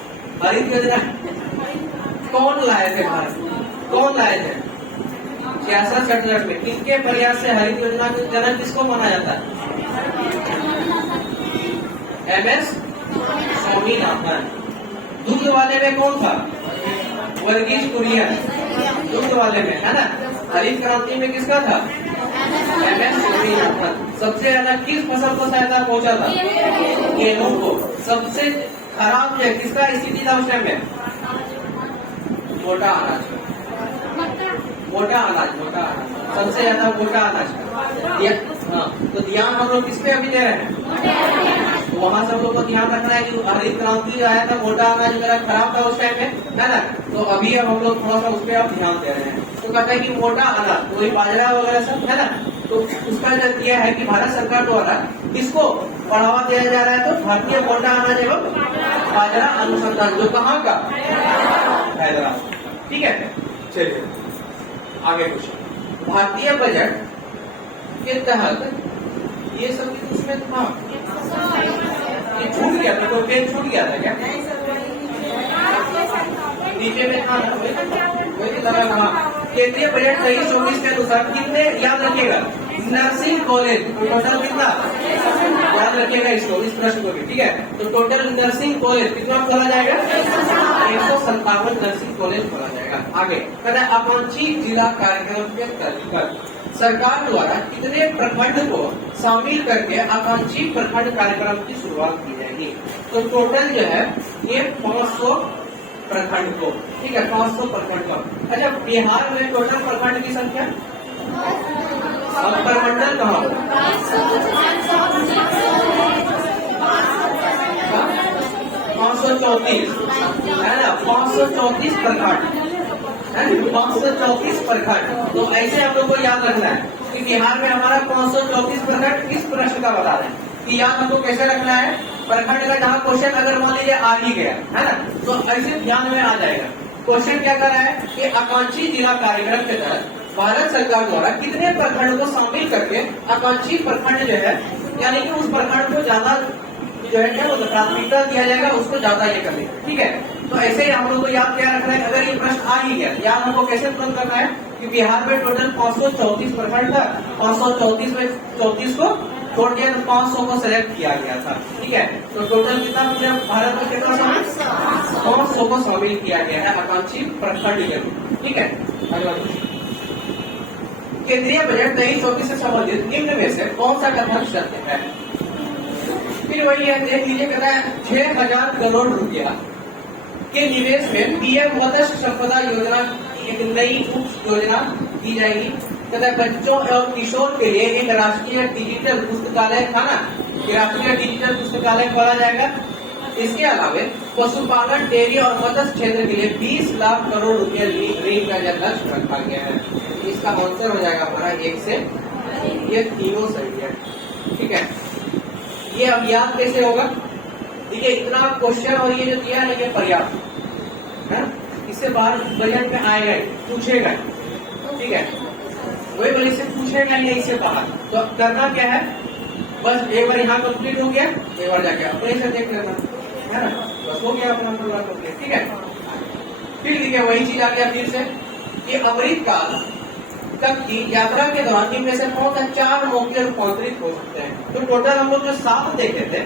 हरित योजना कौन लाए थे? भारत कौन लाए थे? 66-67 में किसके प्रयास से हरित योजना का जन्म किसको माना जाता है? MS स्वामीनाथन। दूध वाले में कौन था? वर्गीज कुरियन, दूध वाले में है ना। हरित क्रांति में किसका था? MS स्वामीनाथन। सबसे ज्यादा किस फसल को सहायता पहुंचा था? गेहूं को। सबसे खराब जो किसका स्थिति था उस टाइम में? मोटा अनाज, मोटा अनाज, मोटा अनाज, सबसे ज्यादा मोटा अनाज। हाँ, तो ध्यान हम लोग किस पे अभी दे रहे हैं? तो वहाँ सब लोग को ध्यान रखना है कि हरित क्रांति जो आया था मोटा अनाज वगैरह खराब था उस टाइम में है ना, तो अभी अब हम लोग थोड़ा सा उस पर अब ध्यान दे रहे हैं। तो कहता है कि मोटा अनाज वही बाजरा वगैरह सब है ना, तो उसका जो यह है कि भारत सरकार द्वारा किसको बढ़ावा दिया जा रहा है? तो भारतीय मोटा अनाज एवं बाजरा अनुसंधान, जो कहाँ का? हैदराबाद। ठीक है, चलिए आगे क्वेश्चन। भारतीय बजट के तहत ये सब उसमें था, ये छूट गया था, कोई पेज छूट गया था क्या? नीचे में था ना, वही तरह कहा। केंद्रीय बजट 23-24 के अनुसार कितने, याद रखिएगा, नर्सिंग कॉलेज टोटल कितना, याद रखिएगा इसको, इस प्रश्न को भी। ठीक है, तो टोटल नर्सिंग कॉलेज कितना खोला जाएगा? 157 नर्सिंग कॉलेज खोला जाएगा। आगे कहता है आकांक्षी जिला कार्यक्रम के तहत सरकार द्वारा कितने प्रखंड को शामिल करके आकांक्षी प्रखंड कार्यक्रम की शुरुआत की जाएगी? तो टोटल जो है ये 500 प्रखंड को। ठीक है, 500 प्रखंड को। अच्छा, बिहार में टोटल प्रखंड की संख्या, प्रमंडल कहाँ हो? 534 है ना, 534 प्रखंड, 534 प्रखंड। तो ऐसे हम लोग को याद रखना है कि बिहार में हमारा 534 प्रखंड किस प्रश्न का बता रहे हैं कि याद हमको कैसे रखना है? प्रखंड का जहाँ क्वेश्चन अगर मान लीजिए आ ही गया है ना, तो ऐसे ध्यान में आ जाएगा। क्वेश्चन क्या कर रहा है कि आकांक्षी जिला कार्यक्रम के तहत भारत सरकार द्वारा कितने प्रखंड को शामिल करके आकांक्षी प्रखंड जो है, यानी कि उस प्रखंड को ज्यादा जो है क्या प्राथमिकता दिया जाएगा, उसको ज्यादा ये करेगा। ठीक है, तो ऐसे ही हम लोग को याद क्या रखना है? अगर ये प्रश्न आ ही गया, याद हमको कैसे तुरंत करना है कि बिहार में टोटल 534 प्रखंड था, 534 में 34 को छोड़ दिया तो 500 को सेलेक्ट किया गया था। ठीक है, तो टोटल कितना पूरे भारत में कितना शामिल, 500 को शामिल किया गया है आकांक्षी प्रखंड निगम। ठीक है, अगला केंद्रीय बजट 23-24 से संबंधित निम्न में से कौन सा कथन सत्य है? फिर वही है, देख लीजिए, कहता है 6000 करोड़ रुपया के निवेश में पीएम मत्स्य संपदा योजना की एक नई उप योजना की जाएगी। कहता है बच्चों एवं किशोर के लिए एक राष्ट्रीय डिजिटल पुस्तकालय था ना, ये राष्ट्रीय डिजिटल पुस्तकालय खोला जाएगा। इसके अलावा पशुपालन, डेयरी और मत्स्य क्षेत्र के लिए 20 लाख करोड़ रुपया ऋण का लक्ष्य रखा गया है। इसका आंसर हो जाएगा हमारा 1 से, ये तीनों सही है। ठीक है, ये अब याद कैसे होगा? देखिए इतना क्वेश्चन और ये जो दिया है ये पर्याप्त है, इससे बाहर बजट में आएगा, पूछेगा। ठीक है, वही बोले इससे पूछेगा नहीं, इससे बाहर। तो करना क्या है, बस एक बार यहाँ कंप्लीट हो गया, एक बार जाके अपने से देख लेना है ना, बस हो गया अपना पूरा कंप्लीट। ठीक है, फिर देखिए वही चीज आ गया फिर से कि अमृतकाल तक की यात्रा के दौरान इनमें से कौन सा 4 मौके रूपांतरित हो सकते हैं? तो टोटल हम लोग जो 7 देखे थे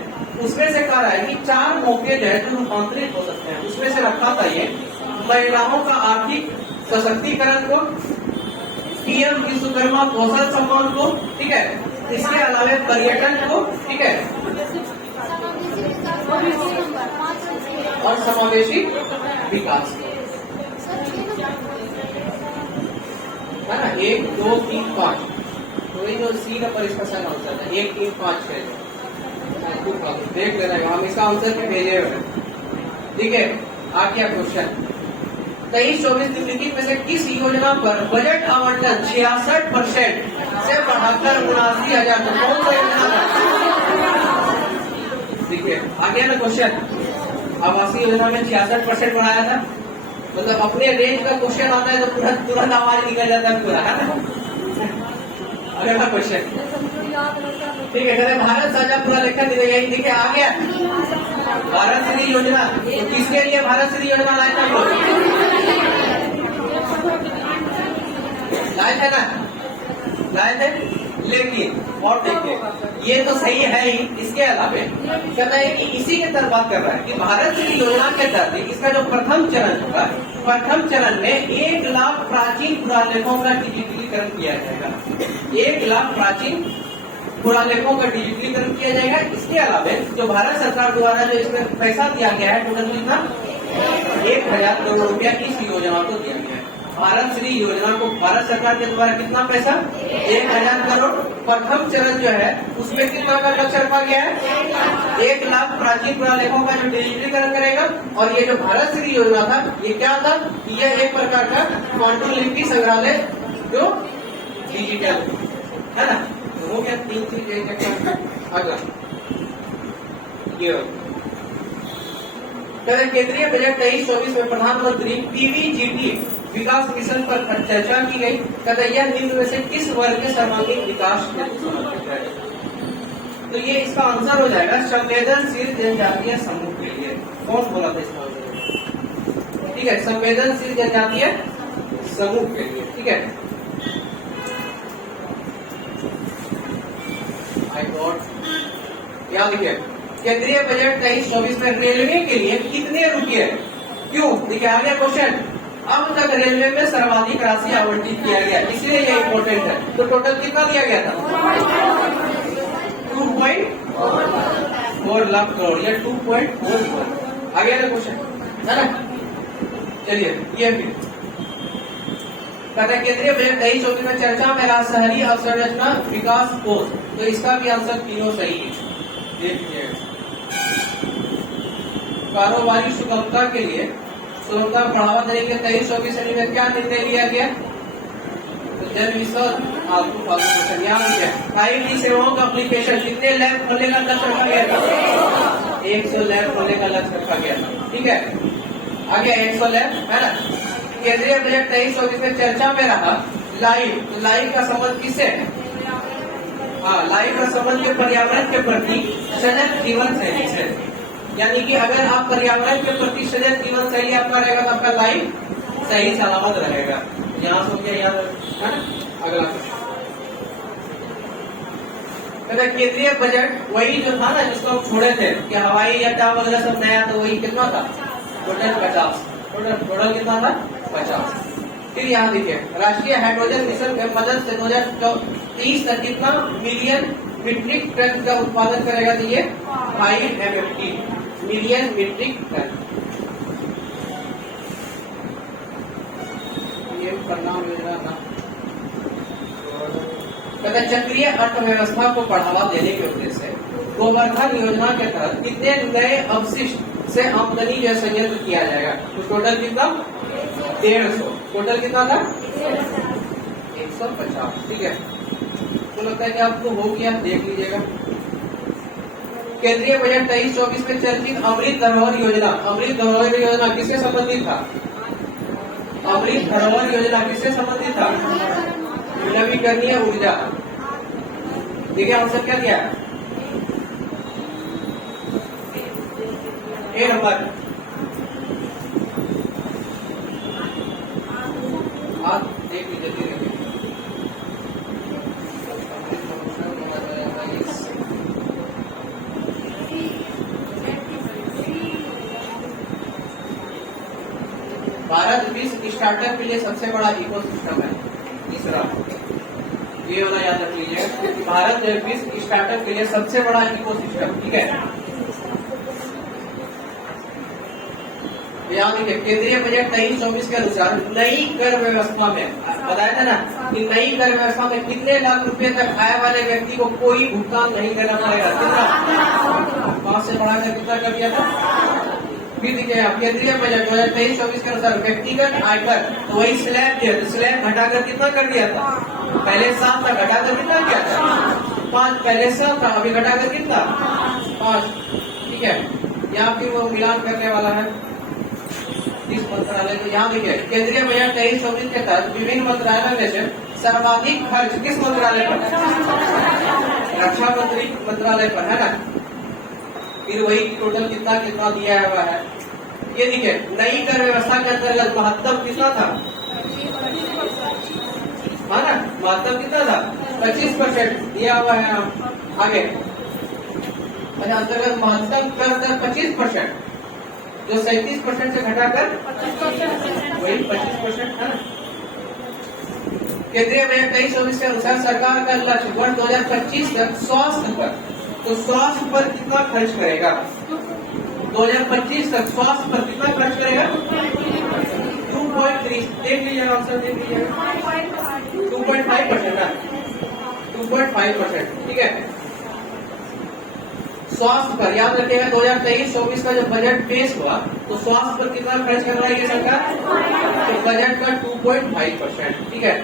उसमें से कह रहा है कि 4 मौके जो है जो रूपांतरित हो सकते हैं। उसमें से रखा था ये महिलाओं का आर्थिक सशक्तिकरण को, पीएम विश्वकर्मा कौशल सम्मान को, ठीक है, इसके अलावा पर्यटन को, ठीक है, और समावेशी विकास को, है ना। 1 2 3 5 तो ये जो सी पर इसका सही आंसर है 1 3 5 6 देख लेना, हम इसका आंसर भी भेजे हुए। ठीक है, आ गया क्वेश्चन 23-24 निम्नलिखित में से किस योजना पर बजट आवंटन 66% से बढ़ाकर 79,000 कौन सा योजना? देखिए आ गया ना क्वेश्चन, आवासीय योजना में 66% बढ़ाया था, मतलब अपने रेंज का क्वेश्चन आता है तो तुरंत आवाज निकल जाता है पूरा, है ना। अगला क्वेश्चन, ठीक है, कहते भारत साझा पूरा लेखा दे देगा, देखिए आ गया भारत श्री योजना। तो किसके लिए भारत श्री योजना लाए थे हम लोग? लाए थे ना, लाए थे, लेकिन और देखिए ये तो सही है ही, इसके अलावा कहता है कि इसी के तरफ बात कर रहा है कि भारत श्री योजना के तहत इसका जो प्रथम चरण होगा, प्रथम चरण में 1 लाख प्राचीन पुरालेखों का डिजिटलीकरण किया जाएगा। 1 लाख प्राचीन पुरालेखों का डिजिटलीकरण किया जाएगा। इसके अलावा जो भारत सरकार द्वारा जो इसमें पैसा दिया गया है टोटल कितना 1000 करोड़ रुपया इस योजना को दिया गया है। भारत श्री योजना को भारत सरकार के द्वारा कितना पैसा 1000 करोड़। प्रथम चरण जो है उसमें कितना का लक्ष्य रखा गया है 1 लाख प्राचीन पुरालेखों का जो डिजिटलीकरण करेगा। और ये जो भारत श्री योजना था ये क्या था, यह एक प्रकार का पांडुलिपि संग्रहालय जो डिजिटल है ना। तो हो गया 3 चीज। अगला ये केंद्रीय बजट 23-24 में प्रधानमंत्री पीवीजीटी विकास मिशन पर चर्चा की गई। कहते यह निम्न में से किस वर्ग के सर्वांगीण विकास हेतु समर्पित है? तो ये इसका आंसर हो जाएगा संवेदनशील जनजातीय समूह के लिए। कौन बोला था इसका आंसर? ठीक है, संवेदनशील जनजातीय समूह के लिए। ठीक है, आई गॉट याद रखिए केंद्रीय बजट 23-24 में रेलवे के लिए कितने रुपए, क्यों, देखिए आ गया क्वेश्चन, अब तक रेलवे में सर्वाधिक राशि आवंटित किया गया, इसलिए ये इम्पोर्टेंट है। तो टोटल कितना दिया गया था 2.4 लाख करोड़ या 2.4। आ गया ना क्वेश्चन, है ना। चलिए ये भी कहते हैं केंद्रीय बजट 23-24 में चर्चा में रहा शहरी अवसंरचना विकास कोष। तो इसका भी आंसर तीनों सही है। देखिए कारोबारी सुगमता के लिए सुगमता बढ़ावा देने के 23-24 में क्या निर्णय लिया गया? तो जन क्वेश्चन यहाँ लिखा है सेवाओं का एप्लीकेशन कितने लैब खोलने का लक्ष्य रखा गया था? 100 लैब खोलने का लक्ष्य रखा गया था। ठीक है, आगे 100 लैब है ना। केंद्रीय बजट 23-24 में चर्चा में रहा लाइफ। तो लाइफ का संबंध किससे? हाँ, लाइफ का संबंध पर्यावरण के प्रति सजग जीवन शैली से। यानी कि अगर आप पर्यावरण के प्रति सजग जीवन शैली आपका रहेगा तो आपका लाइफ सही सलामत रहेगा। यहाँ से क्या याद है ना। अगला कहते केंद्रीय बजट वही जो था ना जिसको हम छोड़े थे कि हवाई अड्डा वगैरह सब नया, तो वही कितना था टोटल 50, टोटल कितना था 50। फिर यहाँ देखिए राष्ट्रीय हाइड्रोजन मिशन की मदद से 2030 तक कितना मिलियन मीट्रिक टन का उत्पादन करेगा, तो ये 5 MMT मिलियन मीट्रिक टन। ये परिणाम योजना था। कहते चक्रीय अर्थव्यवस्था को बढ़ावा देने के उद्देश्य से गोवर्धन योजना के तहत कितने नए अवशिष्ट से आमदनी या संयंत्र किया जाएगा, तो टोटल कितना 150, टोटल कितना था 150। ठीक है, तो लगता है कि आपको हो गया, देख लीजिएगा। केंद्रीय बजट 23-24 में चर्चित अमृत धरोहर योजना, अमृत धरोहर योजना किससे संबंधित था, अमृत धरोहर योजना किससे संबंधित था, नवीकरणीय ऊर्जा। देखिए आंसर क्या दिया, ए नंबर। आप देख लीजिए धीरे धीरे। भारत विश्व स्टार्टअप के लिए सबसे बड़ा इकोसिस्टम है। तीसरा ये वाला याद रख लीजिए, भारत विश्व स्टार्टअप के लिए सबसे बड़ा इकोसिस्टम। ठीक है, यहाँ देखिए केंद्रीय बजट 23-24 के अनुसार नई कर व्यवस्था में बताया था ना कि नई कर व्यवस्था में कितने लाख रुपए तक आय वाले व्यक्ति को कोई भुगतान नहीं करना पड़ेगा, कितना 5 से बढ़ाकर कितना कर दिया था। फिर देखिए केंद्रीय बजट 2023-24 के अनुसार व्यक्तिगत आयकर, तो वही स्लैब दिया, तो स्लैब घटाकर कितना कर दिया था, पहले 7 था घटाकर कितना किया था 5, पहले 7 था अभी घटाकर कितना 5। ठीक है, यहाँ फिर वो मिलान करने वाला है इस मंत्रालय को। यहाँ देखिए केंद्रीय बजट 23-24 के तहत विभिन्न मंत्रालयों में से सर्वाधिक खर्च किस मंत्रालय पर, रक्षा मंत्री मंत्रालय पर है ना। फिर वही टोटल कितना कितना दिया हुआ है। ये देखिए नई कर व्यवस्था के अंतर्गत महत्तम कितना था, है ना, महत्तम कितना था 25% दिया हुआ है। आगे अंतर्गत महत्तम कर दर 25%, जो 37% से घटाकर वही 25% है। केंद्रीय बजट 23-24 के अनुसार सरकार का लक्ष्य वर्ष 2025 तक स्वास्थ्य पर, तो स्वास्थ्य पर कितना खर्च करेगा, 2025 तक स्वास्थ्य पर कितना खर्च करेगा 2.3, देख लीजिए ऑप्शन देख लीजिए 2.5% है, 2.5%। ठीक है, स्वास्थ्य पर याद रखिएगा 2023-24 का जो बजट पेश हुआ तो स्वास्थ्य पर कितना खर्च कर रही है सरकार, तो बजट का 2.5%। ठीक है,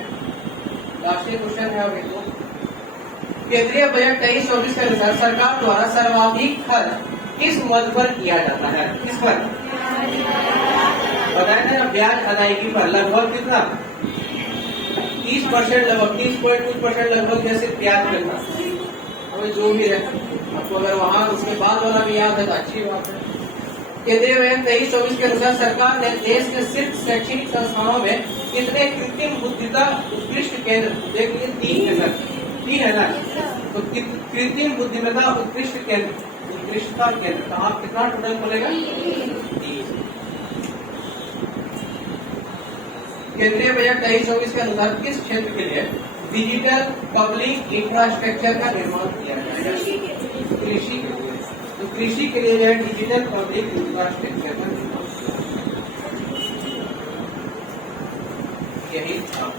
लास्ट क्वेश्चन है अभी तो। केंद्रीय बजट 23-24 के अनुसार सरकार द्वारा सर्वाधिक खर्च किस मद पर किया जाता है, किस पर बताया ना, ब्याज अदायगी पर लगभग कितना 30%, लगभग 30.2% लगभग जैसे ब्याज मिलता हमें जो भी है। आपको अगर वहाँ उसके बाद वाला भी याद है तो अच्छी बात है। केंद्रीय बजट 23-24 के अनुसार सरकार ने देश के सिर्फ शैक्षणिक संस्थानों में कितने कृत्रिम बुद्धिमत्ता उत्कृष्ट केंद्र, देख लीजिए 3 है ना, तो कृत्रिम बुद्धिमत्ता उत्कृष्ट केंद्र, उत्कृष्टता केंद्र कहाँ कितना टोटल बोलेगा 3। केंद्रीय बजट 23-24 के अनुसार किस क्षेत्र के लिए डिजिटल पब्लिक इंफ्रास्ट्रक्चर का निर्माण किया जाएगा, कृषि के लिए, तो कृषि के लिए जो है डिजिटल पब्लिक इंफ्रास्ट्रक्चर का निर्माण यही था।